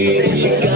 Hare